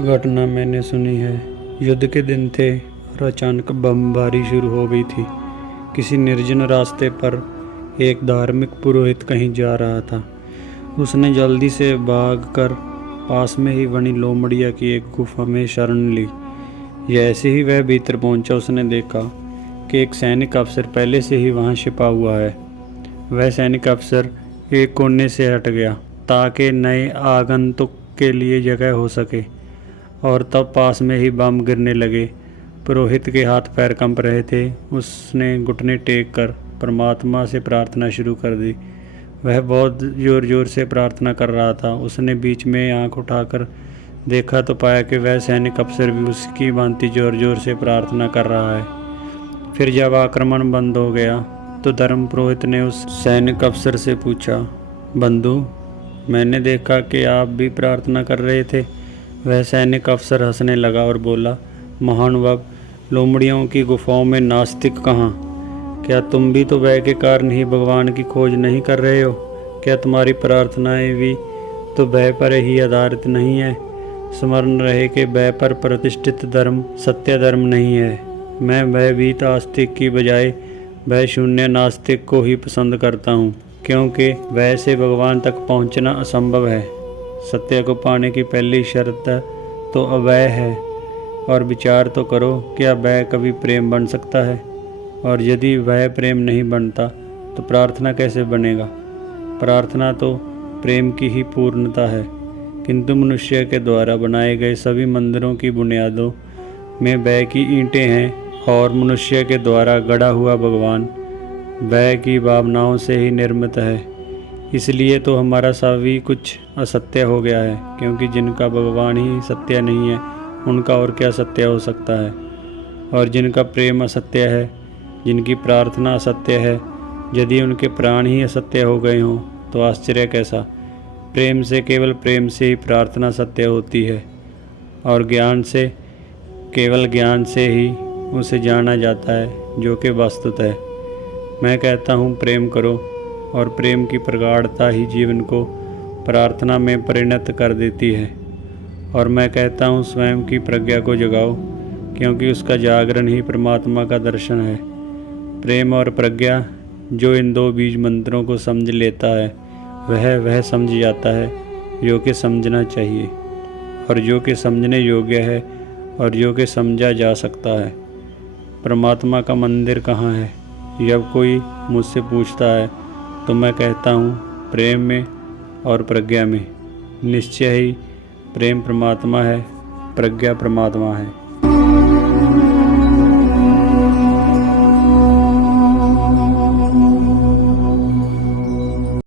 घटना मैंने सुनी है। युद्ध के दिन थे और अचानक बमबारी शुरू हो गई थी। किसी निर्जन रास्ते पर एक धार्मिक पुरोहित कहीं जा रहा था। उसने जल्दी से भागकर पास में ही बनी लोमड़िया की एक गुफा में शरण ली। जैसे ही वह भीतर पहुंचा, उसने देखा कि एक सैनिक अफसर पहले से ही वहां छिपा हुआ है। वह सैनिक अफसर एक कोने से हट गया ताकि नए आगंतुक के लिए जगह हो सके, और तब पास में ही बम गिरने लगे। पुरोहित के हाथ पैर कंप रहे थे। उसने घुटने टेक कर परमात्मा से प्रार्थना शुरू कर दी। वह बहुत ज़ोर ज़ोर से प्रार्थना कर रहा था। उसने बीच में आंख उठाकर देखा तो पाया कि वह सैनिक अफसर भी उसकी भांति ज़ोर ज़ोर से प्रार्थना कर रहा है। फिर जब आक्रमण बंद हो गया तो धर्म पुरोहित ने उस सैनिक अफसर से पूछा, बंधु, मैंने देखा कि आप भी प्रार्थना कर रहे थे। वह सैनिक अफसर हंसने लगा और बोला, महानुभाव, लोमड़ियों की गुफाओं में नास्तिक कहाँ? क्या तुम भी तो भय के कारण ही भगवान की खोज नहीं कर रहे हो? क्या तुम्हारी प्रार्थनाएं भी तो भय पर ही आधारित नहीं है? स्मरण रहे कि भय पर प्रतिष्ठित धर्म सत्य धर्म नहीं है। मैं भयभीत आस्तिक की बजाय भय शून्य नास्तिक को ही पसंद करता हूँ, क्योंकि भय से भगवान तक पहुँचना असंभव है। सत्य को पाने की पहली शर्त तो अभय है। और विचार तो करो, क्या भय कभी प्रेम बन सकता है? और यदि वह प्रेम नहीं बनता तो प्रार्थना कैसे बनेगा? प्रार्थना तो प्रेम की ही पूर्णता है। किंतु मनुष्य के द्वारा बनाए गए सभी मंदिरों की बुनियादों में भय की ईंटें हैं, और मनुष्य के द्वारा गढ़ा हुआ भगवान भय की भावनाओं से ही निर्मित है। इसलिए तो हमारा सभी कुछ असत्य हो गया है, क्योंकि जिनका भगवान ही सत्य नहीं है, उनका और क्या सत्य हो सकता है? और जिनका प्रेम असत्य है, जिनकी प्रार्थना असत्य है, यदि उनके प्राण ही असत्य हो गए हों तो आश्चर्य कैसा? प्रेम से, केवल प्रेम से ही प्रार्थना सत्य होती है, और ज्ञान से, केवल ज्ञान से ही उसे जाना जाता है जो कि वस्तुतः है। मैं कहता हूँ, प्रेम करो, और प्रेम की प्रगाढ़ता ही जीवन को प्रार्थना में परिणत कर देती है। और मैं कहता हूँ, स्वयं की प्रज्ञा को जगाओ, क्योंकि उसका जागरण ही परमात्मा का दर्शन है। प्रेम और प्रज्ञा, जो इन दो बीज मंत्रों को समझ लेता है, वह समझ जाता है जो कि समझना चाहिए, और जो कि समझने योग्य है, और जो कि समझा जा सकता है। परमात्मा का मंदिर कहाँ है? जब कोई मुझसे पूछता है तो मैं कहता हूँ, प्रेम में और प्रज्ञा में। निश्चय ही प्रेम परमात्मा है, प्रज्ञा परमात्मा है।